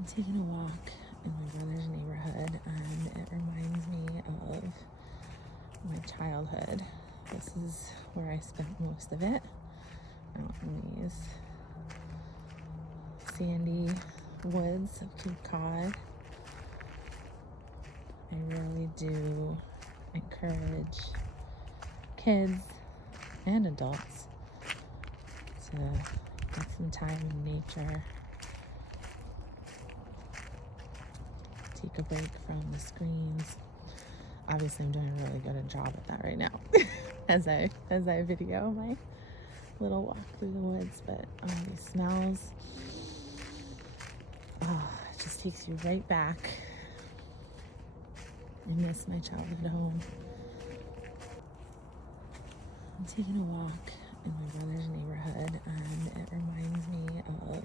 I'm taking a walk in my brother's neighborhood, and it reminds me of my childhood. This is where I spent most of it, out in these sandy woods of Cape Cod. I really do encourage kids and adults to get some time in nature, take a break from the screens. Obviously, I'm doing a really good job at that right now as I video my little walk through the woods. But these smells, it just takes you right back. I miss my childhood home. I'm taking a walk in my brother's neighborhood, and it reminds me of